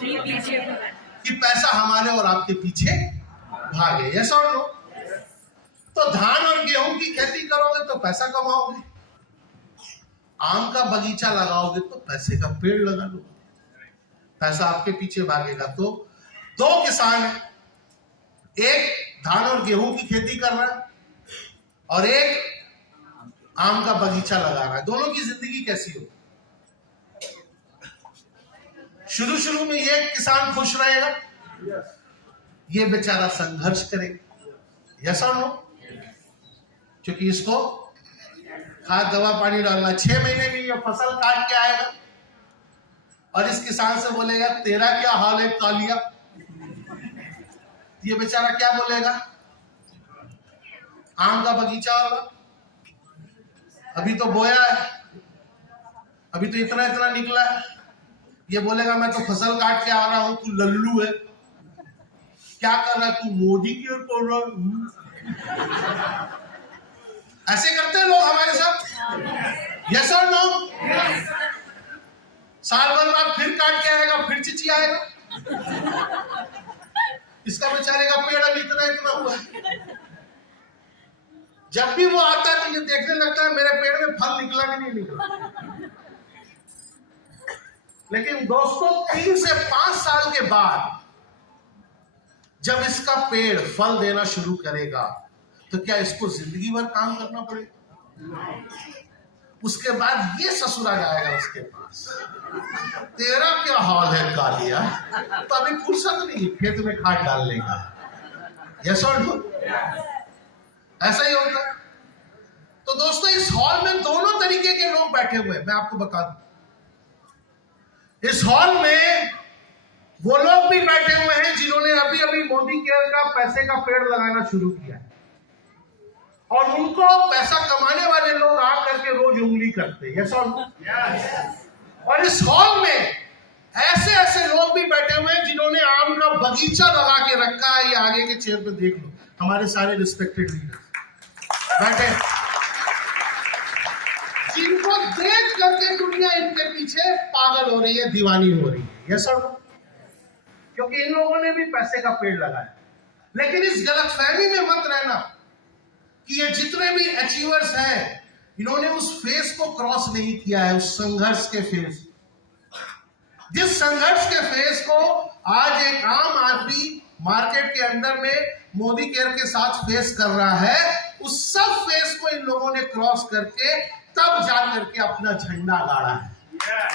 कि पैसा हमारे और आपके पीछे भागे। यस और नो? तो धान और गेहूं की खेती करोगे तो पैसा कमाओगे, आम का बगीचा लगाओगे तो पैसे का पेड़ लगा लो, पैसा आपके पीछे भागेगा। तो दो किसान है, एक धान और गेहूं की खेती कर रहा है और एक आम का बगीचा लगा रहा है। दोनों की जिंदगी कैसी हो? शुरू में ये किसान खुश रहेगा, ये बेचारा संघर्ष करेगा। यस और नो? क्योंकि इसको खाद दवा पानी डालना, 6 महीने में ये फसल काट के आएगा और इस किसान से बोलेगा तेरा क्या हाल है कालिया। ये बेचारा क्या बोलेगा? आम का बगीचा होगा, अभी तो बोया है, अभी तो इतना इतना निकला है। ये बोलेगा मैं तो फसल काट के आ रहा हूं, तू लल्लू है, क्या कर रहा है तू? मोदी की ओर बोल रहा हूं। ऐसे करते हैं लोग हमारे साथ। यस और नो? साल भर बाद फिर काट के आएगा, फिर चिची आएगा, इसका बेचारे का पेड़ अभी इतना इतना हुआ। जब भी वो आता है तो ये देखने लगता है मेरे पेड़ में फल निकला कि नहीं निकला। लेकिन दोस्तों 3 से 5 साल के बाद जब इसका पेड़ फल देना शुरू करेगा तो क्या इसको जिंदगी भर काम करना पड़ेगा? उसके बाद ये ससुरा जाएगा उसके पास, तेरा क्या हाल है कालिया, तो अभी फुर्सत नहीं खेत में खाद डालने का। यस और नो? ऐसा ही होता है। तो दोस्तों इस हॉल में दोनों तरीके के लोग बैठे हुए हैं। मैं आपको बता दूं, इस हॉल में वो लोग भी बैठे हुए हैं जिन्होंने अभी अभी मोदी केयर का पैसे का पेड़ लगाना शुरू किया है और उनको पैसा कमाने वाले लोग आ करके रोज उंगली करते हैं। यस और नो? और इस हॉल में ऐसे ऐसे लोग भी बैठे हुए हैं जिन्होंने आम का बगीचा लगा के रखा है। ये आगे के चेयर पे देख लो, हमारे सारे रिस्पेक्टेड लीडर्स बैठे, जिनको देख करके दुनिया इनके पीछे पागल हो रही है, दीवानी हो रही है। यस और नो? क्योंकि इन लोगों ने भी पैसे का पेड़ लगाया। लेकिन इस गलतफहमी में मत रहना कि ये जितने भी अचीवर्स हैं, इन्होंने उस फेस को क्रॉस नहीं किया है, उस संघर्ष के फेस, जिस संघर्ष के फेस को आज एक आम आदमी मार्केट के अंदर में मोदी केयर के साथ फेस कर रहा है, उस सब फेस को इन लोगों ने क्रॉस करके तब जा करके अपना झंडा गाड़ा है।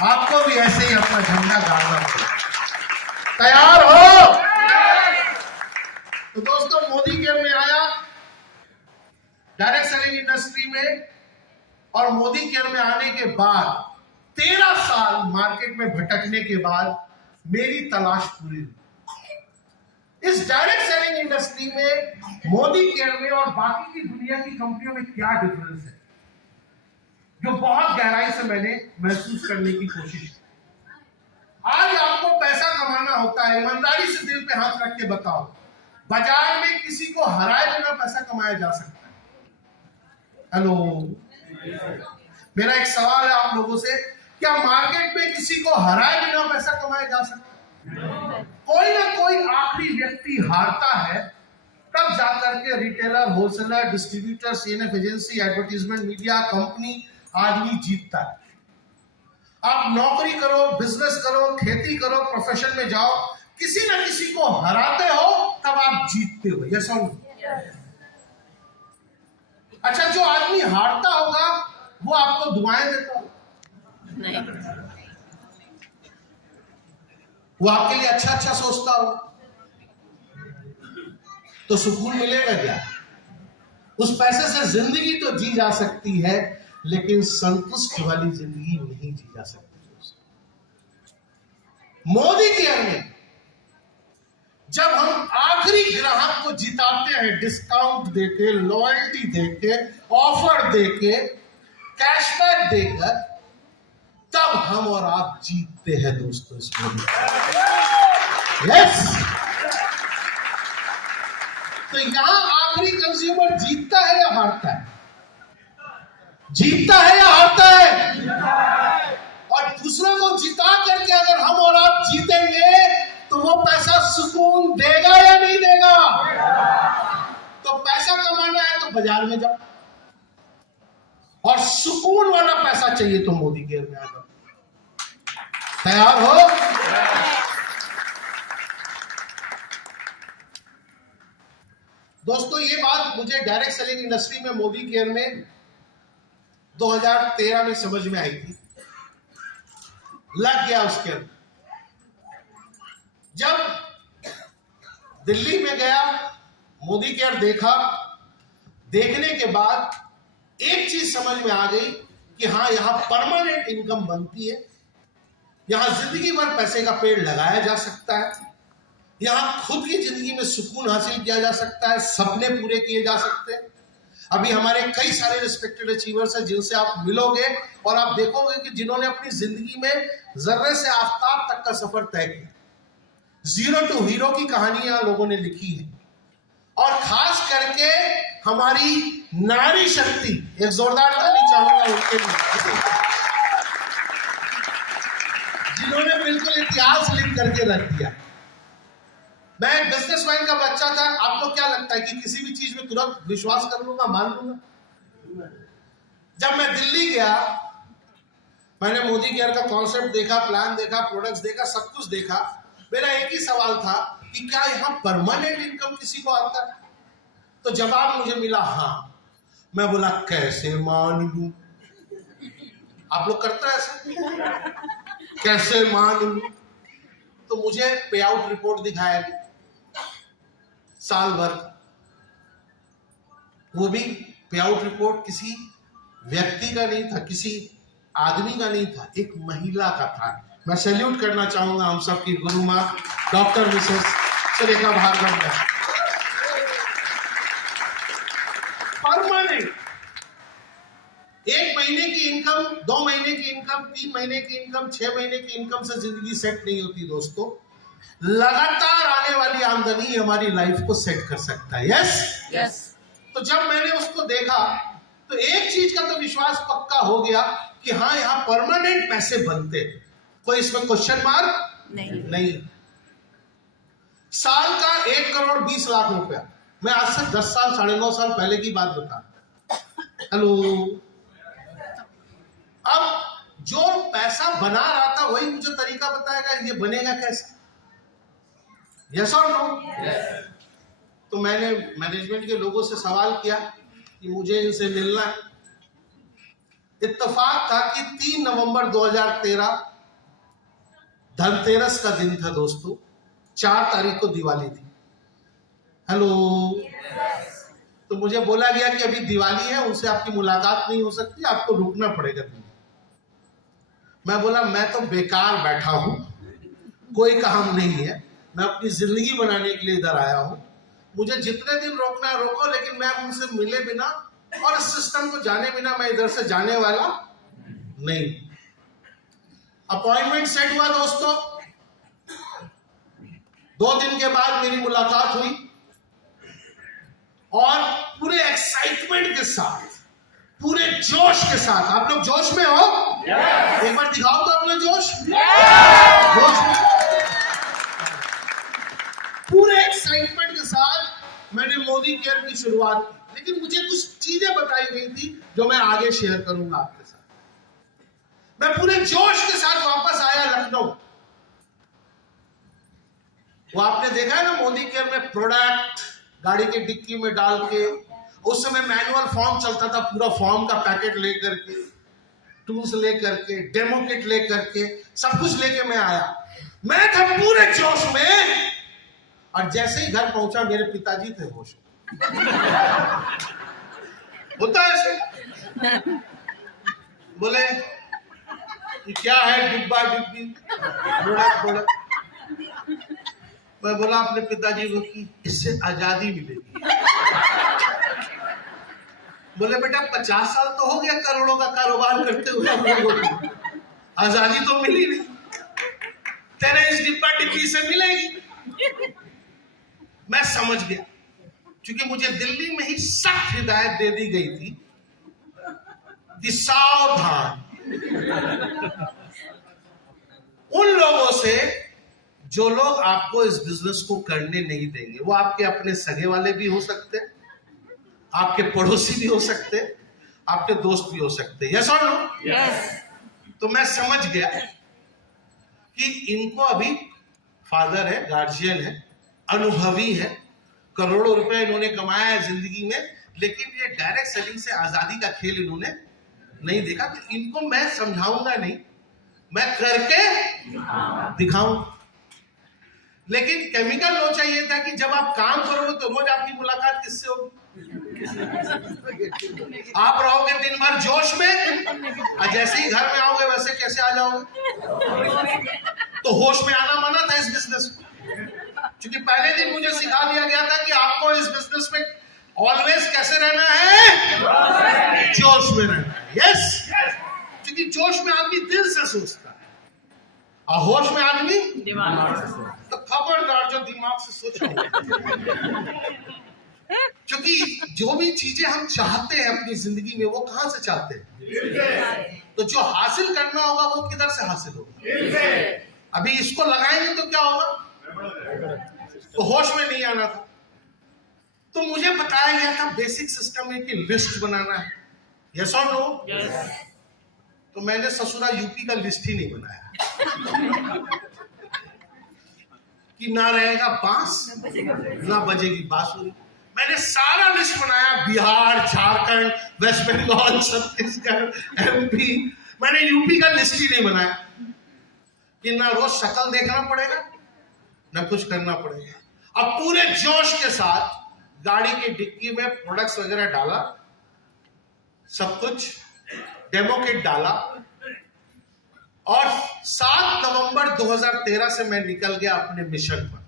आपको भी ऐसे ही अपना झंडा गाड़ना है। तैयार हो? तो दोस्तों मोदी केयर में आया, डायरेक्ट सेलिंग इंडस्ट्री में, और मोदी केयर में आने के बाद 13 साल मार्केट में भटकने के बाद मेरी तलाश पूरी हुई। इस डायरेक्ट सेलिंग इंडस्ट्री में, मोदी केयर में और बाकी की दुनिया की कंपनियों में क्या डिफरेंस है, जो बहुत गहराई से मैंने महसूस करने की कोशिश की। आज आपको पैसा कमाना होता है, ईमानदारी से दिल पे हाथ रख के बताओ, बाजार में किसी को हराए बिना पैसा कमाया जा सकता है? हेलो, मेरा एक सवाल है आप लोगों से, क्या मार्केट में किसी को हराए बिना पैसा कमाया जा सकता है? कोई ना कोई आखिरी व्यक्ति हारता है, तब जाकर के retailer, wholesaler, distributor, CNF agency, advertisement, media, company, आदमी जीतता है। आप नौकरी करो, बिजनेस करो, खेती करो, प्रोफेशन में जाओ, किसी ना किसी को हराते हो तब आप जीतते हो। यस और नो? अच्छा, जो आदमी हारता होगा वो आपको दुआएं देता होगा? नहीं। वो आपके लिए अच्छा अच्छा सोचता हो तो सुकून मिलेगा क्या? उस पैसे से जिंदगी तो जी जा सकती है, लेकिन संतुष्ट वाली जिंदगी नहीं जी जा सकती। मोदी केयर में जब हम आखिरी ग्राहक को जिताते हैं, डिस्काउंट देके, लॉयल्टी देके, ऑफर देके, कैशबैक देकर, तब हम और आप जीतते हैं दोस्तों इस मोदी। यस, तो यहां आखिरी कंज्यूमर जीतता है या हारता है? जीतता है या हारता है? और दूसरों को जिता करके अगर हम और आप जीतेंगे सुकून देगा या नहीं देगा? तो पैसा कमाना है तो बाजार में जाओ, और सुकून वाला पैसा चाहिए तो मोदी केयर में आ जाओ। तैयार हो? दोस्तों, ये बात मुझे डायरेक्ट सेलिंग इंडस्ट्री में मोदी केयर में 2013 में समझ में आई थी, लग गया उसके अंदर। जब दिल्ली में गया, मोदी केयर देखा, देखने के बाद एक चीज समझ में आ गई कि हाँ, यहां परमानेंट इनकम बनती है, यहां जिंदगी भर पैसे का पेड़ लगाया जा सकता है, यहां खुद की जिंदगी में सुकून हासिल किया जा सकता है, सपने पूरे किए जा सकते हैं। अभी हमारे कई सारे रिस्पेक्टेड अचीवर्स हैं जिनसे आप मिलोगे और आप देखोगे कि जिन्होंने अपनी जिंदगी में जर्रे से आफताब तक का सफर तय किया, 0 to हीरो की कहानियां लोगों ने लिखी है। और खास करके हमारी नारी शक्ति, एक जोरदार ताली चाहूंगा उनके लिए, जिन्होंने बिल्कुल इतिहास लिख करके रख दिया। मैं बिजनेसमैन का बच्चा था। आपको क्या लगता है कि किसी भी चीज में तुरंत विश्वास कर लूंगा, मान लूंगा? जब मैं दिल्ली गया, मैंने मोदी केयर का कॉन्सेप्ट देखा, प्लान देखा, प्रोडक्ट्स देखा, सब कुछ देखा। मेरा एक ही सवाल था कि क्या यहाँ परमानेंट इनकम किसी को आता है? तो जवाब मुझे मिला हाँ। मैं बोला कैसे मान लूं? आप लोग करते हैं ऐसे, कैसे मान लूं? तो मुझे पे आउट रिपोर्ट दिखाया गया साल भर, वो भी पे आउट रिपोर्ट किसी व्यक्ति का नहीं था, किसी आदमी का नहीं था, एक महिला का था। मैं सैल्यूट करना चाहूंगा हम सबकी गुरु मां doctor Mrs Surekha Bhargav. Permanent 1 महीने की इनकम, 2 महीने की इनकम, 3 महीने की इनकम, 6 महीने की इनकम से जिंदगी सेट नहीं होती दोस्तों। लगातार आने वाली आमदनी हमारी लाइफ को सेट कर सकता है। यस। तो जब मैंने उसको देखा तो एक चीज का तो विश्वास पक्का हो गया कि हाँ, यहाँ परमानेंट पैसे बनते हैं, कोई इसमें क्वेश्चन मार्क नहीं। साल का 1 करोड़ 20 लाख रुपया। मैं आज से 10 साल 9.5 साल पहले की बात बता। हेलो। अब जो पैसा बना रहा था वही मुझे तरीका बताएगा ये बनेगा कैसे। यस और नो? तो मैंने मैनेजमेंट के लोगों से सवाल किया कि मुझे इनसे मिलना है। इत्तेफाक था कि 3 नवंबर 2013 धनतेरस का दिन था दोस्तों। 4 तारीख को दिवाली थी। हेलो। तो मुझे बोला गया कि अभी दिवाली है, उनसे आपकी मुलाकात नहीं हो सकती, आपको रुकना पड़ेगा दिन। मैं बोला मैं तो बेकार बैठा हूं, कोई काम नहीं है, मैं अपनी जिंदगी बनाने के लिए इधर आया हूं, मुझे जितने दिन रोकना है रोको, लेकिन मैं उनसे मिले बिना और इस सिस्टम को जाने बिना मैं इधर से जाने वाला नहीं। अपॉइंटमेंट सेट हुआ दोस्तों। 2 दिन के बाद मेरी मुलाकात हुई और पूरे एक्साइटमेंट के साथ, पूरे जोश के साथ, आप लोग जोश में हो? एक बार दिखाओ तो अपना जोश। जोश में पूरे एक्साइटमेंट के साथ मैंने मोदी केयर की शुरुआत की। लेकिन मुझे कुछ चीजें बताई गई थी जो मैं आगे शेयर करूंगा आपके साथ। मैं पूरे जोश के साथ वापस आया लखनऊ। वो आपने देखा है ना मोदी केयर में प्रोडक्ट गाड़ी के डिक्की में डाल के, उस समय मैनुअल फॉर्म चलता था, पूरा फॉर्म का पैकेट लेकर के, टूल्स लेकर के, डेमो किट लेकर के, सब कुछ लेके मैं आया। मैं था पूरे जोश में और जैसे ही घर पहुंचा मेरे पिताजी थे होश। होता है ऐसे। बोले ये क्या है, डिब्बा डिब्बी प्रोडक्ट। मैं बोला अपने पिताजी को कि इससे आजादी मिलेगी। बोले बेटा 50 साल तो हो गया करोड़ों का कारोबार करते हुए, हम लोगों को आजादी तो मिली नहीं, तेरे इस डिब्बा डिब्बी से मिलेगी। मैं समझ गया, क्योंकि मुझे दिल्ली में ही सख्त हिदायत दे दी गई थी कि सावधान, उन लोगों से जो लोग आपको इस बिजनेस को करने नहीं देंगे वो आपके अपने सगे वाले भी हो सकते हैं, आपके पड़ोसी भी हो सकते हैं, आपके दोस्त भी हो सकते हैं। यस और नो? यस। तो मैं समझ गया कि इनको अभी फादर है, गार्जियन है, अनुभवी है, करोड़ों रुपए इन्होंने कमाया है जिंदगी में, लेकिन ये डायरेक्ट सेलिंग से आजादी का खेल इन्होंने नहीं देखा। तो इनको मैं समझाऊंगा नहीं, मैं करके दिखाऊं। लेकिन केमिकल लो चाहिए था कि जब आप काम करोगे तो रोज आपकी मुलाकात किससे होगी? आप रहोगे दिन भर जोश में, और जैसे ही घर में आओगे वैसे कैसे आ जाओगे? तो होश में आना मना था इस बिजनेस में, क्योंकि पहले दिन मुझे सिखा दिया गया था कि आपको इस बिजनेस में ऑलवेज कैसे रहना है? जोश में रहना है। यस, क्योंकि जोश में आदमी दिल से सोचता है और होश में आदमी दिमाग से। तो खबरदार जो दिमाग से सोचो, क्योंकि जो भी चीजें हम चाहते हैं अपनी जिंदगी में वो कहां से चाहते हैं? तो जो हासिल करना होगा वो किधर से हासिल होगा? अभी इसको लगाएंगे तो क्या होगा? तो होश में नहीं आना था। तो मुझे बताया गया था बेसिक सिस्टम में कि लिस्ट बनाना है। यस और नो? यस। तो मैंने ससुरा यूपी का लिस्ट ही नहीं बनाया कि ना रहेगा बांस ना बजेगी बांसुरी। मैंने सारा लिस्ट बनाया, Bihar, Jharkhand, West Bengal, Chhattisgarh, MP. मैंने यूपी का लिस्ट ही नहीं बनाया कि ना रोज शक्ल देखना पड़ेगा ना कुछ करना पड़ेगा। अब पूरे जोश के साथ गाड़ी की डिक्की में प्रोडक्ट्स वगैरह डाला, सब कुछ डेमो किट डाला, और 7 नवंबर 2013 से मैं निकल गया अपने मिशन पर,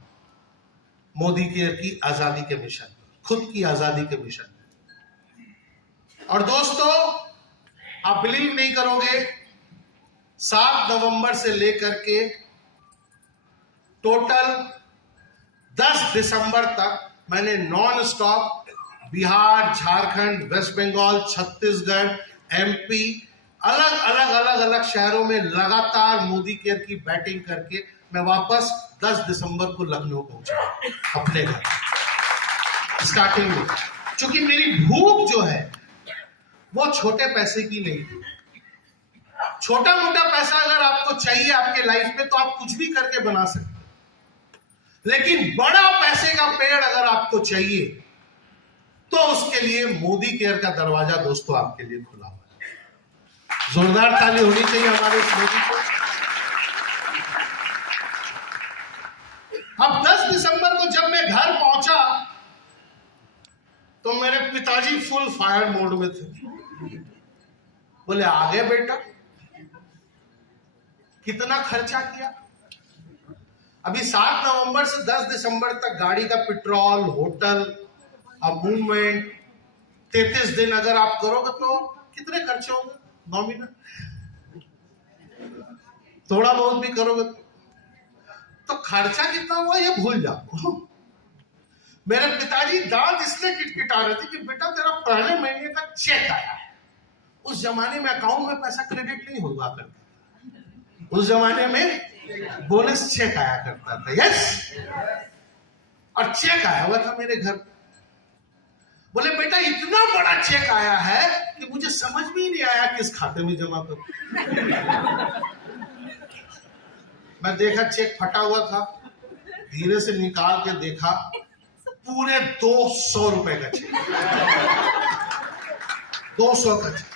मोदी केयर की आजादी के मिशन, खुद की आजादी के मिशन। और दोस्तों, आप बिलीव नहीं करोगे, 7 नवंबर से लेकर के टोटल 10 दिसंबर तक मैंने non stop Bihar, Jharkhand, West Bengal, Chhattisgarh, MP, अलग अलग शहरों में लगातार मोदी केयर की बैटिंग करके मैं वापस 10 दिसंबर को लखनऊ पहुंचा अपने घर स्टार्टिंग में। क्योंकि मेरी भूख जो है वो छोटे पैसे की नहीं थी। छोटा मोटा पैसा अगर आपको चाहिए आपके लाइफ में तो आप कुछ भी करके बना सकते, लेकिन बड़ा पैसे का पेड़ अगर आपको चाहिए तो उसके लिए मोदी केयर का दरवाजा दोस्तों आपके लिए खुला हुआ है। जोरदार ताली होनी चाहिए हमारे इस मोदी को। अब 10 दिसंबर को जब मैं घर पहुंचा तो मेरे पिताजी फुल फायर मोड में थे। बोले, आ गए बेटा, कितना खर्चा किया? अभी 7 नवंबर से 10 दिसंबर तक गाड़ी का पेट्रोल, होटल और मूवमेंट 33 दिन अगर आप करोगे तो कितने खर्चे होंगे? नॉमिनल थोड़ा बहुत भी करोगे तो खर्चा कितना हुआ ये भूल जाओ। मेरे पिताजी दांत इसलिए किटकिटा रहे थे कि बेटा तेरा पहले महीने का चेक आया है। उस जमाने में अकाउंट में पैसा क्रेडिट नहीं हुआ करता, उस जमाने में बोनस चेक आया करता था। यस, और चेक आया हुआ था मेरे घर। बोले, बेटा इतना बड़ा चेक आया है कि मुझे समझ में ही नहीं आया किस खाते में जमा करूं। मैं देखा चेक फटा हुआ था, धीरे से निकाल के देखा, पूरे 200 रुपए का चेक, 200 का चेक।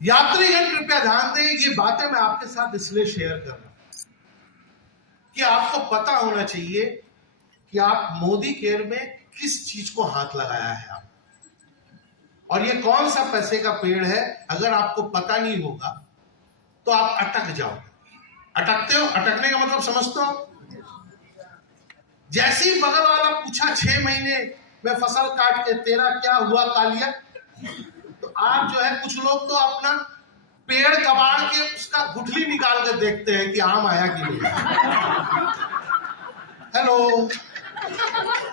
यात्रीगण कृपया ध्यान दें, ये बातें मैं आपके साथ इसलिए शेयर कर रहा हूं कि आपको पता होना चाहिए कि आप मोदी केयर में किस चीज को हाथ लगाया है आप, और ये कौन सा पैसे का पेड़ है। अगर आपको पता नहीं होगा तो आप अटक जाओगे। अटकते हो, अटकने का मतलब समझते हो? जैसे ही बगल वाला पूछा 6 महीने में फसल काट के तेरा क्या हुआ कालिया, तो आप जो है, कुछ लोग तो अपना पेड़ कबाड़ के उसका गुठली निकाल के देखते हैं कि आम आया कि नहीं। हेलो,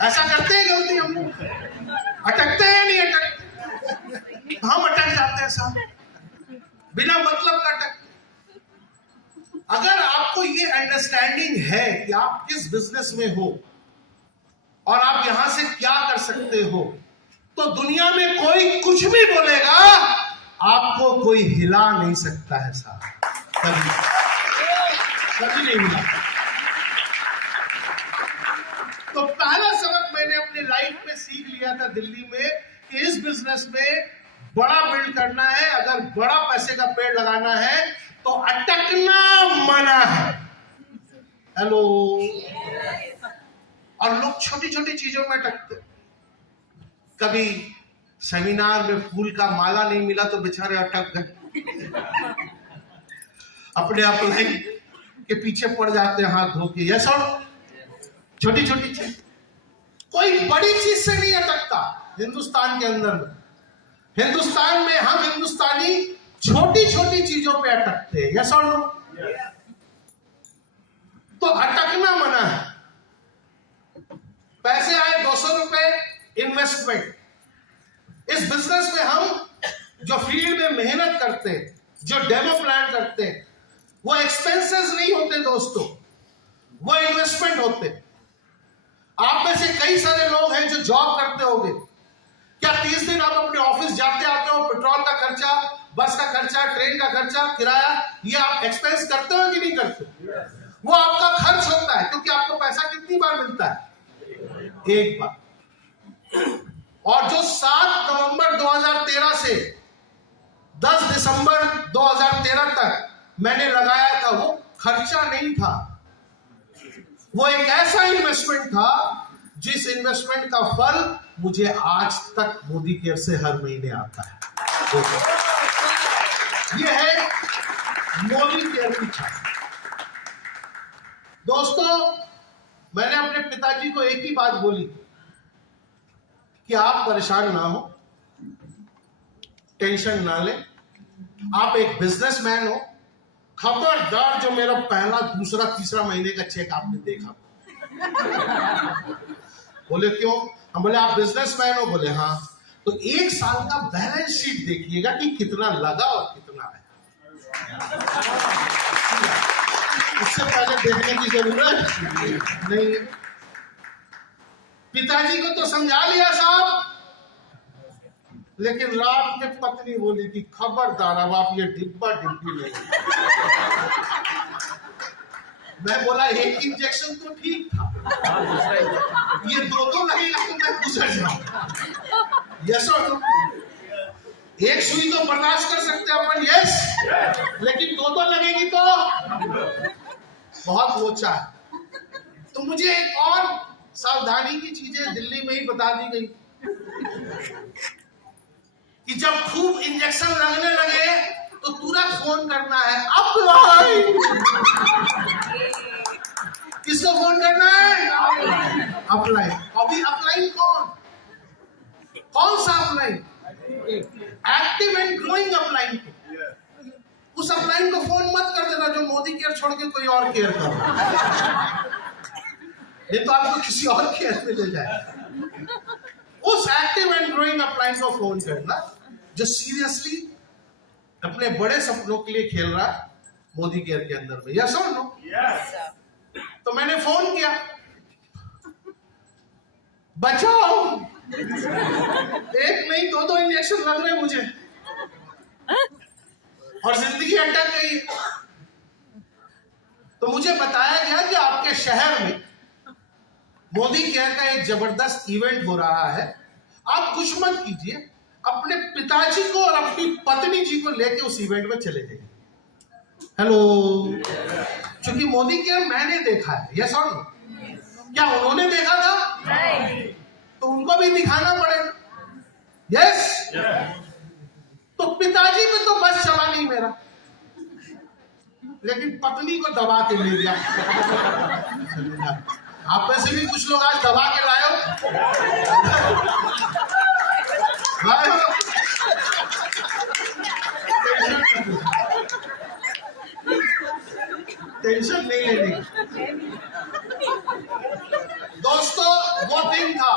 ऐसा करते हैं गलती हम लोग? अटकते हैं नहीं अटकते? हम अटक जाते हैं साहब, बिना मतलब का अटक। अगर आपको ये अंडरस्टैंडिंग है कि आप किस बिजनेस में हो और आप यहां से क्या कर सकते हो, तो दुनिया में कोई कुछ भी बोलेगा, आपको कोई हिला नहीं सकता है साहब, कभी नहीं हिला। तो पहला सबक मैंने अपनी लाइफ में सीख लिया था दिल्ली में कि इस बिजनेस में बड़ा बिल्ड करना है, अगर बड़ा पैसे का पेड़ लगाना है तो अटकना मना है। हेलो। और लोग छोटी छोटी चीजों में अटकते। कभी सेमिनार में फूल का माला नहीं मिला तो बेचारे अटक गए, अपने अप्लाई के पीछे पड़ जाते हैं हाथ धो के। यस और छोटी छोटी चीज, कोई बड़ी चीज से नहीं अटकता हिंदुस्तान के अंदर में। हिंदुस्तान में हम हिंदुस्तानी छोटी छोटी चीजों पे अटकते हैं। यस और नो। तो अटकना मना है। पैसे आए 200 रुपए इन्वेस्टमेंट। इस बिजनेस में हम जो फील्ड में मेहनत करते हैं, जो डेमो प्लान करते हैं, वो एक्सपेंसेस नहीं होते दोस्तों, वो इन्वेस्टमेंट होते। आप में से कई सारे लोग हैं जो जॉब करते होंगे। क्या 30 दिन आप अपने ऑफिस जाते आते हो, पेट्रोल का खर्चा, बस का खर्चा, ट्रेन का खर्चा, किराया, ये आप एक्सपेंस करते हो कि नहीं करते? वो आपका खर्च होता है, क्योंकि आपको पैसा कितनी बार मिलता है? एक बार। और जो 7 नवंबर 2013 से 10 दिसंबर 2013 तक मैंने लगाया था, वो खर्चा नहीं था, वो एक ऐसा इन्वेस्टमेंट था जिस इन्वेस्टमेंट का फल मुझे आज तक मोदी केयर से हर महीने आता है। ये है मोदी केयर की छाप। दोस्तों, मैंने अपने पिताजी को एक ही बात बोली कि आप परेशान ना हो, टेंशन ना ले, आप एक बिजनेसमैन हो, खबरदार जो मेरा पहला, दूसरा, तीसरा महीने का चेक आपने देखा। बोले क्यों? हम बोले आप बिजनेसमैन हो। बोले हाँ। तो 1 साल का बैलेंस शीट देखिएगा कि कितना लगा और कितना आया। उससे पहले देखने की जरूरत नहीं है। पिताजी को तो समझा लिया साहब, लेकिन रात में पत्नी बोली कि खबरदार अब आप ये डिब्बा डिब्बी नहीं। मैं बोला एक इंजेक्शन तो ठीक था, ये 2 लगेगा तो मैं गुजर जाऊं। यस और नो? एक सुई तो बर्दाश्त कर सकते हैं अपन, यस, लेकिन 2 लगेगी तो बहुत लोचा है। तो मुझे एक और सावधानी की चीजें दिल्ली में ही बता दी गई कि जब खूब इंजेक्शन लगने लगे तो तुरंत फोन करना है, अप्लाई। किसको फोन करना है? अप्लाई। अभी अप्लाई कौन सा apply? Active and growing apply. उस अप्लाई को फोन मत कर देना जो मोदी केयर छोड़ के कोई और केयर कर रहा है, ये तो आपको किसी और केयर में ले जाए। उस एक्टिव एंड ग्रोइंग अप्लाई को फोन करना जो सीरियसली अपने बड़े सपनों के लिए खेल रहा है मोदी केयर के अंदर में। यस और नो? तो मैंने फोन किया, बचाओ, 1 नहीं 2 इंजेक्शन लग रहे मुझे और जिंदगी अटक गई। तो मुझे बताया गया कि आपके शहर में मोदी केयर का एक जबरदस्त इवेंट हो रहा है, आप कुछ मत कीजिए, अपने पिताजी को और अपनी पत्नी जी को लेके उस इवेंट में चले जाइए। हेलो। क्योंकि मोदी केयर मैंने देखा है। यस और नो? क्या उन्होंने देखा था? नहीं। तो उनको भी दिखाना पड़ेगा। यस। तो पिताजी पे तो बस चला नहीं मेरा, लेकिन पत्नी को दबा के ले गया। आप में से भी कुछ लोग आज दबा के लाए हो। टेंशन नहीं लेनी दोस्तों। वो दिन था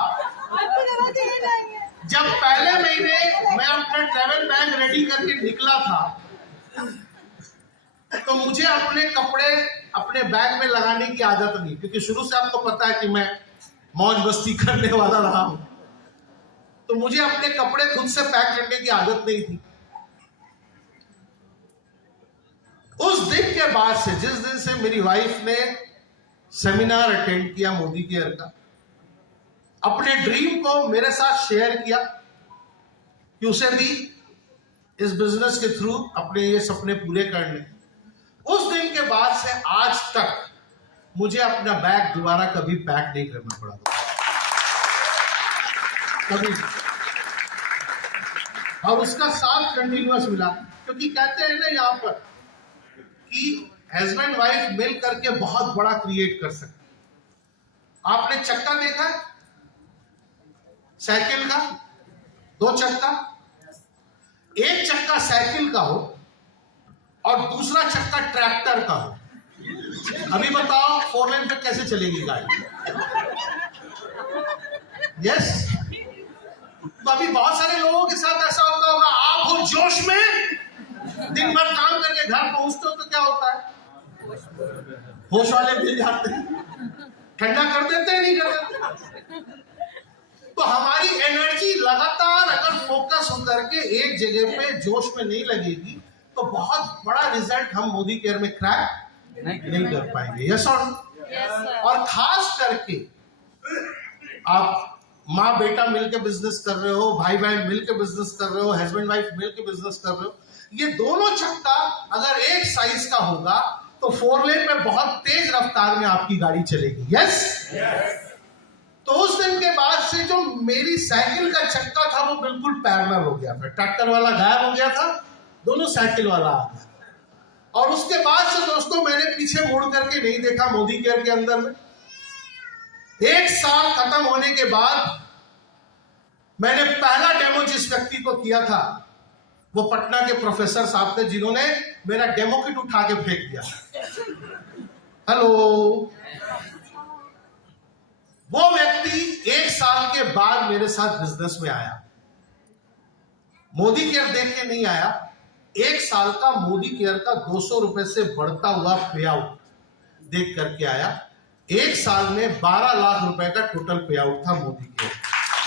जब पहले महीने मैं अपना ट्रैवल बैग रेडी करके निकला था, तो मुझे अपने कपड़े अपने बैग में लगाने की आदत नहीं, क्योंकि शुरू से आपको पता है कि मैं मौज मस्ती करने वाला रहा हूं, तो मुझे अपने कपड़े खुद से पैक करने की आदत नहीं थी। उस दिन के बाद से, जिस दिन से मेरी वाइफ ने सेमिनार अटेंड किया मोदी केयर का, अपने ड्रीम को मेरे साथ शेयर किया कि उसे भी इस बिजनेस के थ्रू अपने ये सपने पूरे करने, उस दिन के बाद से आज तक मुझे अपना बैग दोबारा कभी पैक नहीं करना पड़ा, कभी। और उसका साथ कंटिन्यूअस मिला, क्योंकि कहते हैं ना यहाँ पर कि हस्बैंड वाइफ मिल करके बहुत बड़ा क्रिएट कर सकते। आपने चक्का देखा साइकिल का, 2 चक्का, एक चक्का साइकिल का हो और दूसरा चक्का ट्रैक्टर का हो, अभी बताओ 4 लेन पे कैसे चलेगी गाड़ी? यस। तो अभी बहुत सारे लोगों के साथ ऐसा होता होगा, आप हो जोश में, दिन भर काम करके घर पहुंचते हो तो क्या होता है, होश वाले मिल जाते हैं, ठंडा कर देते हैं, नहीं कर देते। तो हमारी एनर्जी लगातार अगर फोकस होकर के एक जगह पे जोश में नहीं लगेगी तो बहुत बड़ा रिजल्ट हम मोदी केयर में क्रैक नहीं कर पाएंगे। यस और खास करके आप माँ बेटा मिलकर बिजनेस कर रहे हो, भाई बहन मिलकर बिजनेस कर रहे हो, हस्बैंड वाइफ मिलकर बिजनेस कर रहे हो, ये दोनों चक्का अगर एक साइज का होगा तो 4 लेन में बहुत तेज रफ्तार में आपकी गाड़ी चलेगी। यस। तो उस दिन के बाद से जो मेरी साइकिल का चक्का था वो बिल्कुल पैरेलल हो गया था, ट्रैक्टर वाला गायब हो गया था, दोनों साइकिल वाला आ गया। और उसके बाद से दोस्तों मैंने पीछे मुड़ करके नहीं देखा मोदी केयर के अंदर में। 1 साल खत्म होने के बाद मैंने पहला डेमो जिस व्यक्ति को किया था वो पटना के प्रोफेसर साहब थे, जिन्होंने मेरा डेमो किट उठा के फेंक दिया। हेलो। वो व्यक्ति 1 साल के बाद मेरे साथ बिजनेस में आया, मोदी केयर देख के नहीं आया, 1 साल का मोदी केयर का 200 रुपए से बढ़ता हुआ पे आउट देख करके आया। 1 साल में 12 लाख रुपए का टोटल पे आउट था मोदी केयर,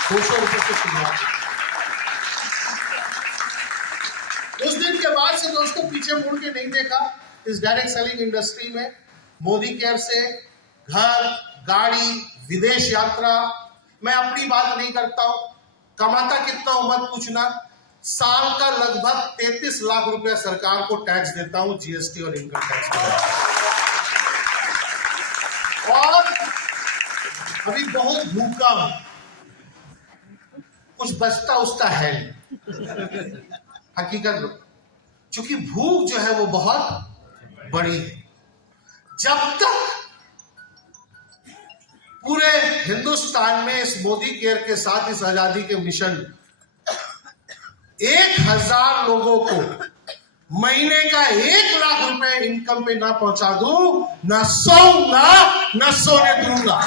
200 रुपए से शुरुआत। उस दिन के बाद से दोस्तों पीछे मुड़ के नहीं देखा। इस डायरेक्ट सेलिंग इंडस्ट्री में मोदी केयर से घर, गाड़ी, विदेश यात्रा, मैं अपनी बात नहीं करता हूं, कमाता कितना हूं मत पूछना, साल का लगभग 33 लाख रुपया सरकार को टैक्स देता हूं, जीएसटी और इनकम टैक्स। और अभी बहुत भूखा हूं, कुछ बचता उसका है नहीं, हकीकत। क्योंकि भूख जो है वो बहुत बड़ी है। जब तक पूरे हिंदुस्तान में इस मोदी केयर के साथ, इस आजादी के मिशन 1000 लोगों को महीने का 1 लाख रुपए इनकम पे ना पहुंचा दूं, ना सोऊंगा, ना सोने दूंगा।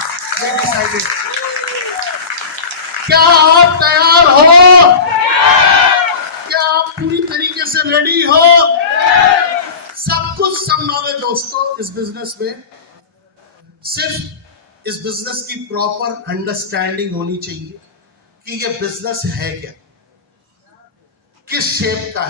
क्या आप तैयार हो? क्या आप पूरी तरीके से रेडी हो? सब कुछ संभव है दोस्तों इस बिजनेस में, सिर्फ इस बिजनेस की प्रॉपर अंडरस्टैंडिंग होनी चाहिए कि ये बिजनेस है क्या, किस शेप का है।